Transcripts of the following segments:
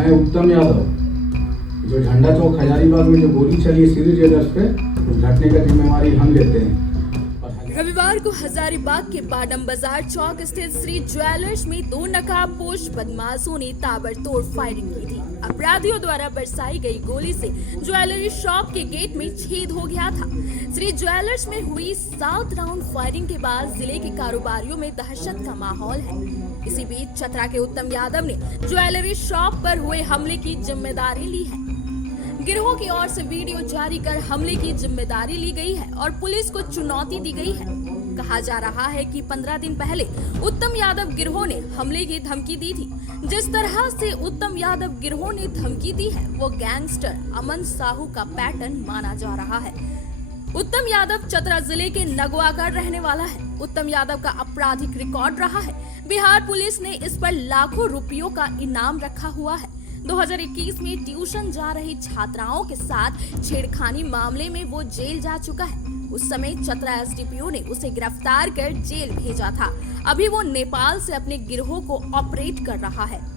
मैं उत्तम यादव, जो झंडा चौक हजारीबाग में जो गोली चली है श्री ज्वेलर्स पे, उस घटने का जिम्मेवारी हम लेते हैं। रविवार को हजारीबाग के बाडम बाजार चौक स्थित श्री ज्वेलर्स में दो नकाबपोश बदमाशों ने ताबड़तोड़ फायरिंग की थी। अपराधियों द्वारा बरसाई गई गोली से ज्वेलरी शॉप के गेट में छेद हो गया था। श्री ज्वेलर्स में हुई 7 राउंड फायरिंग के बाद जिले के कारोबारियों में दहशत का माहौल है। इसी बीच चतरा के उत्तम यादव ने ज्वेलरी शॉप पर हुए हमले की जिम्मेदारी ली है। गिरोह की ओर से वीडियो जारी कर हमले की जिम्मेदारी ली गई है और पुलिस को चुनौती दी गई है। कहा जा रहा है कि 15 दिन पहले उत्तम यादव गिरोह ने हमले की धमकी दी थी। जिस तरह से उत्तम यादव गिरोह ने धमकी दी है वो गैंगस्टर अमन साहू का पैटर्न माना जा रहा है। उत्तम यादव चतरा जिले के नगवा का रहने वाला है। उत्तम यादव का आपराधिक रिकॉर्ड रहा है। बिहार पुलिस ने इस पर लाखों रुपयों का इनाम रखा हुआ है। 2021 में ट्यूशन जा रही छात्राओं के साथ छेड़खानी मामले में वो जेल जा चुका है। उस समय चतरा एसडीपीओ ने उसे गिरफ्तार कर जेल भेजा था। अभी वो नेपाल से अपने गिरोह को ऑपरेट कर रहा है।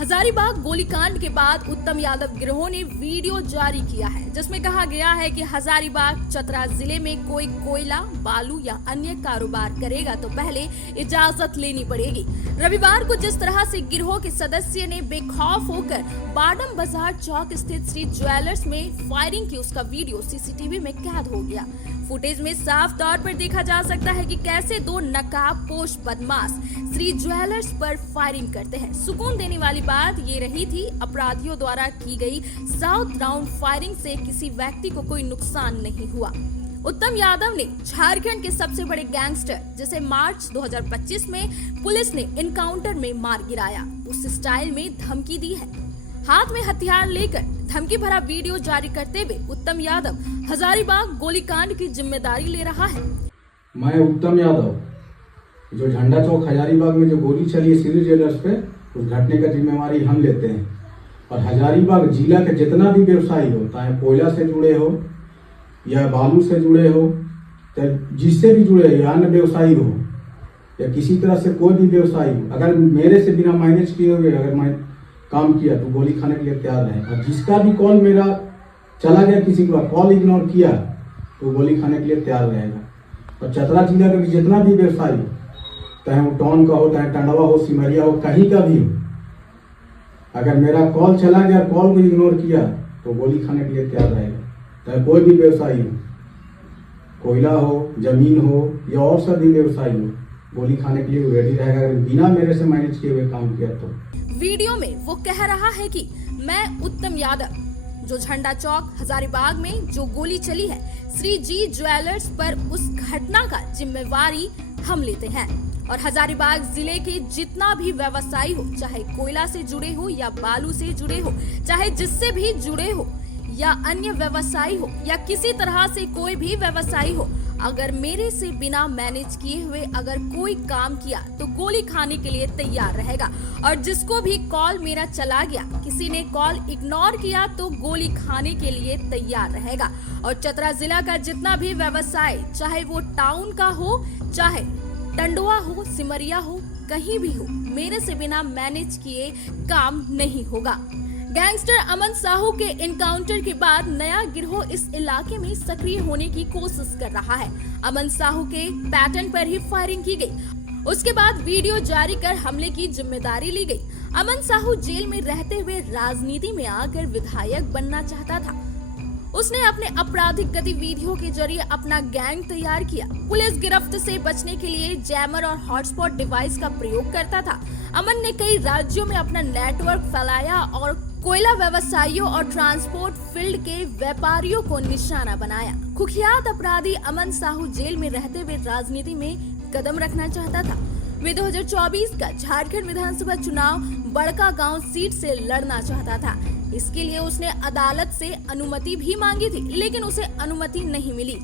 हजारीबाग गोलीकांड के बाद उत्तम यादव गिरोह ने वीडियो जारी किया है, जिसमें कहा गया है कि हजारीबाग चतरा जिले में कोई कोयला, बालू या अन्य कारोबार करेगा तो पहले इजाजत लेनी पड़ेगी। रविवार को जिस तरह से गिरोह के सदस्य ने बेखौफ होकर बाडम बाजार चौक स्थित श्री ज्वेलर्स में फायरिंग की, उसका वीडियो सीसीटीवी में कैद हो गया। फुटेज में साफ तौर पर देखा जा सकता है कि कैसे दो नकाबपोश बदमाश श्री ज्वेलर्स पर फायरिंग करते हैं। सुकून देने वाली बात ये रही थी, अपराधियों द्वारा की गई 7 राउंड फायरिंग से किसी व्यक्ति को कोई नुकसान नहीं हुआ। उत्तम यादव ने झारखंड के सबसे बड़े गैंगस्टर, जिसे मार्च 2025 में पुलिस ने एनकाउंटर में मार गिराया, उस स्टाइल में धमकी दी है। हाथ में हथियार लेकर धमकी भरा वीडियो जारी करते हुए उत्तम यादव हजारीबाग गोलीकांड की जिम्मेदारी ले रहा है। मैं उत्तम यादव, जो झंडा चौक हजारीबाग में जो गोली चली है श्री ज्वेलर्स पे, उस घटने का जिम्मेवारी हम लेते हैं। और हजारीबाग जिला के जितना भी व्यवसायी हो, चाहे कोयला से जुड़े हो या बालू से जुड़े हो, चाहे जिससे भी जुड़े हो या अन्य व्यवसायी हो या किसी तरह से कोई भी व्यवसायी हो, अगर मेरे से बिना मैनेज किए हुए अगर मैं काम किया तो गोली खाने के लिए तैयार है। और जिसका भी कॉल मेरा चला गया, किसी का कॉल इग्नोर किया तो गोली खाने के लिए तैयार रहेगा। और चतरा जिला का जितना भी व्यवसायी हो, चाहे वो टाउन का हो, चाहे टंडवा हो, सिमरिया हो, कहीं का भी हो, अगर मेरा कॉल चला गया, कॉल को इग्नोर किया तो गोली खाने के लिए तैयार रहेगा। चाहे कोई भी व्यवसायी हो, कोयला हो, जमीन हो या और सभी व्यवसायी हो, गोली खाने के लिए रेडी रहेगा अगर बिना मेरे से मैनेज किए हुए काम किया तो। वीडियो में वो कह रहा है कि मैं उत्तम यादव, जो झंडा चौक हजारीबाग में जो गोली चली है श्री जी ज्वेलर्स पर, उस घटना का जिम्मेवारी हम लेते हैं। और हजारीबाग जिले के जितना भी व्यवसायी हो, चाहे कोयला से जुड़े हो या बालू से जुड़े हो, चाहे जिससे भी जुड़े हो या अन्य व्यवसायी हो या किसी तरह से कोई भी व्यवसायी हो, अगर मेरे से बिना मैनेज किए हुए अगर कोई काम किया तो गोली खाने के लिए तैयार रहेगा। और जिसको भी कॉल मेरा चला गया, किसी ने कॉल इग्नोर किया तो गोली खाने के लिए तैयार रहेगा। और चतरा जिला का जितना भी व्यवसाय, चाहे वो टाउन का हो, चाहे टंडवा हो, सिमरिया हो, कहीं भी हो, मेरे से बिना मैनेज किए काम नहीं होगा। गैंगस्टर अमन साहू के एनकाउंटर के बाद नया गिरोह इस इलाके में सक्रिय होने की कोशिश कर रहा है। अमन साहू के पैटर्न पर ही फायरिंग की गई। उसके बाद वीडियो जारी कर हमले की जिम्मेदारी ली गई। अमन साहू जेल में रहते हुए राजनीति में आकर विधायक बनना चाहता था। उसने अपने आपराधिक गतिविधियों के जरिए अपना गैंग तैयार किया। पुलिस गिरफ्त से बचने के लिए जैमर और हॉटस्पॉट डिवाइस का प्रयोग करता था। अमन ने कई राज्यों में अपना नेटवर्क फैलाया और कोयला व्यवसायियों और ट्रांसपोर्ट फील्ड के व्यापारियों को निशाना बनाया। कुख्यात अपराधी अमन साहू जेल में रहते हुए राजनीति में कदम रखना चाहता था। वे 2024 का झारखंड विधानसभा चुनाव बड़का गांव सीट से लड़ना चाहता था। इसके लिए उसने अदालत से अनुमति भी मांगी थी, लेकिन उसे अनुमति नहीं मिली।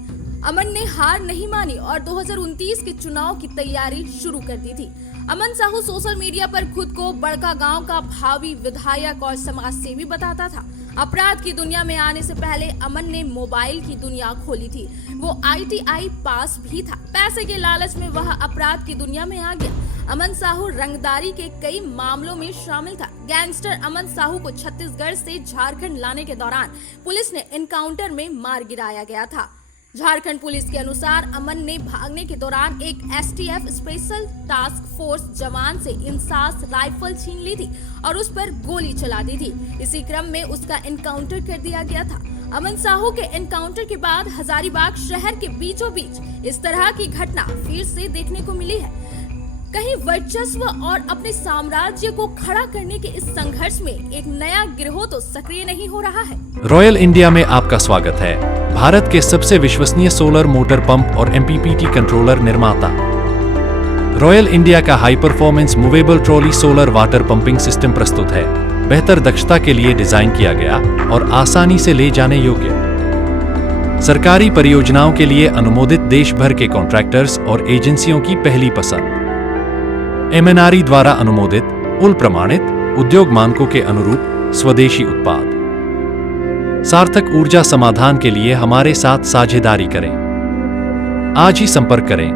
अमन ने हार नहीं मानी और 2029 के चुनाव की तैयारी शुरू कर दी थी। अमन साहू सोशल मीडिया पर खुद को बड़का गांव का भावी विधायक और समाज सेवी बताता था। अपराध की दुनिया में आने से पहले अमन ने मोबाइल की दुनिया खोली थी। वो ITI पास भी था। पैसे के लालच में वह अपराध की दुनिया में आ गया। अमन साहू रंगदारी के कई मामलों में शामिल था। गैंगस्टर अमन साहू को छत्तीसगढ़ से झारखंड लाने के दौरान पुलिस ने एनकाउंटर में मार गिराया गया था। झारखंड पुलिस के अनुसार अमन ने भागने के दौरान एक एसटीएफ स्पेशल टास्क फोर्स जवान से इंसास राइफल छीन ली थी और उस पर गोली चला दी थी। इसी क्रम में उसका एनकाउंटर कर दिया गया था। अमन साहू के एनकाउंटर के बाद हजारीबाग शहर के बीचों बीच इस तरह की घटना फिर से देखने को मिली है। कहीं वर्चस्व और अपने साम्राज्य को खड़ा करने के इस संघर्ष में एक नया गिरोह तो सक्रिय नहीं हो रहा है। रॉयल इंडिया में आपका स्वागत है। भारत के सबसे विश्वसनीय सोलर मोटर पंप और एमपीपीटी कंट्रोलर निर्माता रॉयल इंडिया का high performance movable trolley solar water pumping system प्रस्तुत है। बेहतर दक्षता के लिए डिजाइन किया गया और आसानी से ले जाने योग्य। सरकारी परियोजनाओं के लिए अनुमोदित देश भर के कॉन्ट्रैक्टर्स और एजेंसियों की पहली पसंद। एमएनआरई द्वारा अनुमोदित, उल प्रमाणित, उद्योग मानकों के अनुरूप स्वदेशी उत्पाद। सार्थक ऊर्जा समाधान के लिए हमारे साथ साझेदारी करें। आज ही संपर्क करें।